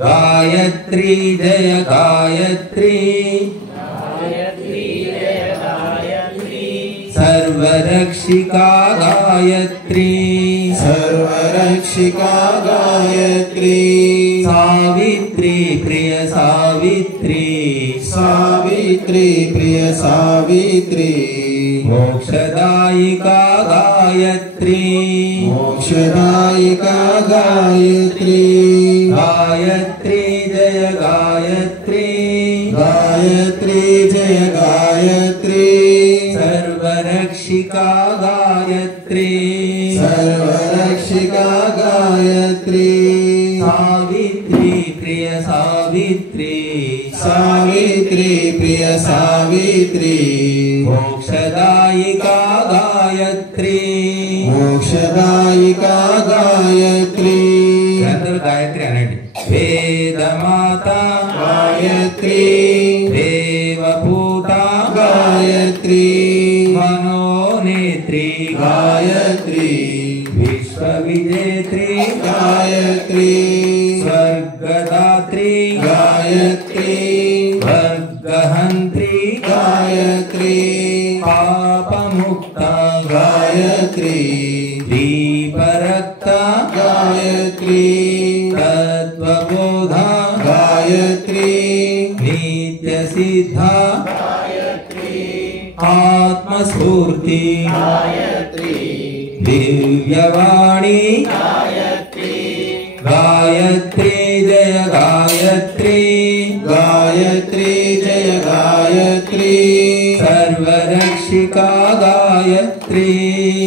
गायत्री जय गायत्री सर्वरक्षिका गायत्री सर्वरक्षिका गायत्री सावित्री प्रिय सावित्री सावित्री प्रिय सावित्री मोक्षदायिका गायत्री मोक्षदायिका गायत्री गायत्री जय गायत्री गायत्री जय गायत्री सर्वरक्षिका गायत्री सर्वरक्षिका गायत्री सावित्री प्रिय सावित्री सावित्री प्रिय सावित्री मोक्षदायिका गायत्री मोक्षदायिका गायत्री गायत्री अनंడి वेदमाता गायत्री देवभूता गायत्री मनोनेत्री गायत्री विश्वविजेत्री गायत्री स्वर्गदात्री गायत्री वर्गहन्त्री गायत्री पापमुक्ता गायत्री दीपरक्ता गायत्री तत्त्वबोधा गायत्री नित्यसिद्धा आत्मस्फूर्ति दिव्यवाणी गायत्री जय गायत्री गायत्री जय गायत्री सर्वरक्षिका गायत्री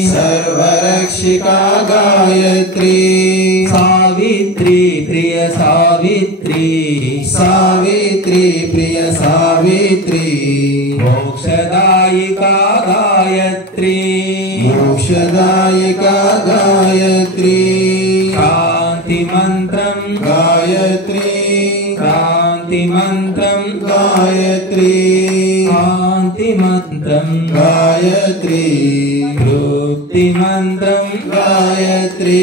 सर्वरक्षिका गायत्री सावित्री प्रिय सावित्री सावित्री प्रिय सावित्री मोक्षदायिका गायत्री मोक्षदायिका गायत्री शांति मंत्रम गायत्री शांति मंत्रम गायत्री शांति मंत्रम गायत्री तृप्ति मंत्रम गायत्री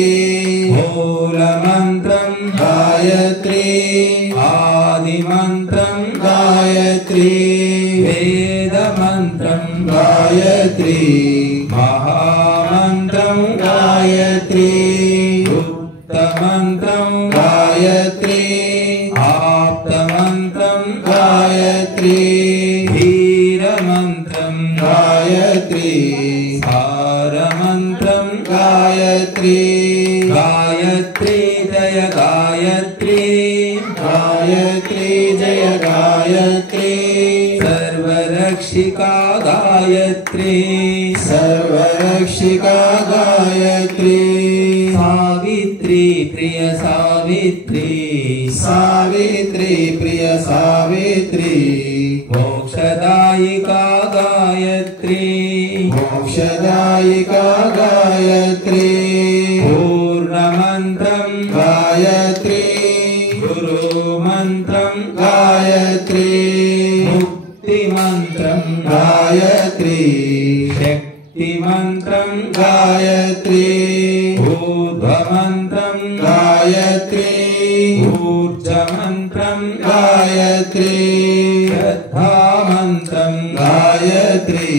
मूल मंत्रम गायत्री आदि मंत्रम गायत्री वेद मंत्रम गायत्री महामंत्रम गायत्री गुप्त मंत्रम गायत्री आप्त मंत्रम गायत्री धीर मंत्रम गायत्री सार मंत्रम गायत्री गायत्री जय गायत्री गायत्री जय गायत्री सर्वरक्षिका गायत्री सर्वरक्षिका गायत्री सावित्री प्रिय सावित्री सावित्री प्रिय सावित्री मोक्षदायिका गायत्री मोक्षदायिका गायत्री पूर्णमन्त्रं गायत्री गुरुमन्त्रं गायत्री मुक्तिमन्त्रं गायत्री शक्तिमन्त्रं गायत्री ऊर्ध्वमन्त्रं गायत्री ऊर्जमन्त्रं गायत्री श्रद्धामन्त्रं गायत्री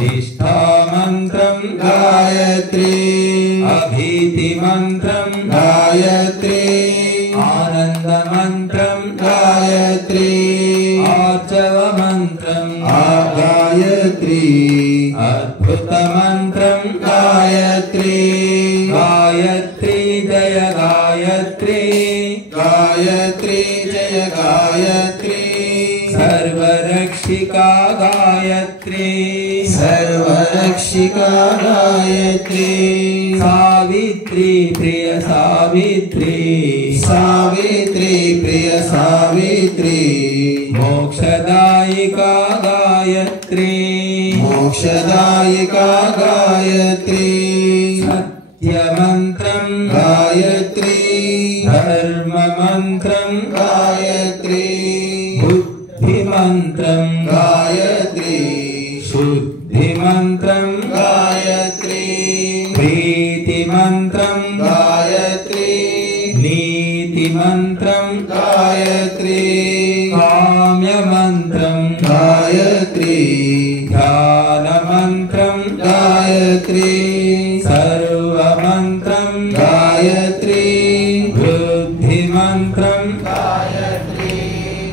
निष्ठामन्त्रं गायत्री अभीतिमन्त्रं गायत्री आनन्दमन्त्रं गायत्री आर्जवमन्त्रं गायत्री अद्भुतमन्त्रं गायत्री गायत्री जय गायत्री गायत्री जय गायत्री सर्वरक्षिका गायत्री सर्वरक्षिका गायत्री सावित्री प्रिय सावित्री सावित्री प्रिय सावित्री मोक्षदायिका गायत्री मोक्षदायिका गायत्री सत्यमन्त्रं गायत्री धर्ममन्त्रं गायत्री बुद्धिमन्त्रं गायत्री शुद्धिमन्त्रं गायत्री प्रीतिमन्त्रं गायत्री नीतिमन्त्रं गायत्री काम्यमन्त्रं गायत्री ध्यानमन्त्रं गायत्री सर्वमन्त्रं गायत्री वृद्धिमन्त्रं गायत्री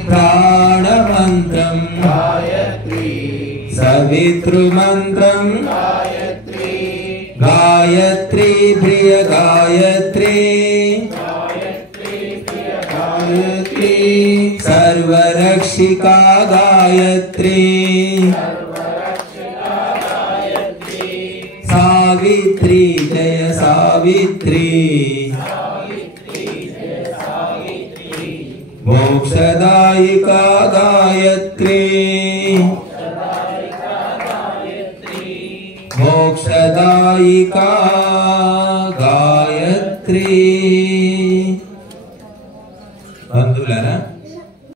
प्राणमन्त्रं गायत्री सवितृमन्त्रं गायत्री गायत्री प्रिय गायत्री गायत्री सर्वरक्षिका गायत्री सावित्री जय सावित्री मोक्षदायिका गायत्री मोक्षदायिका गायत्री बंधुलारा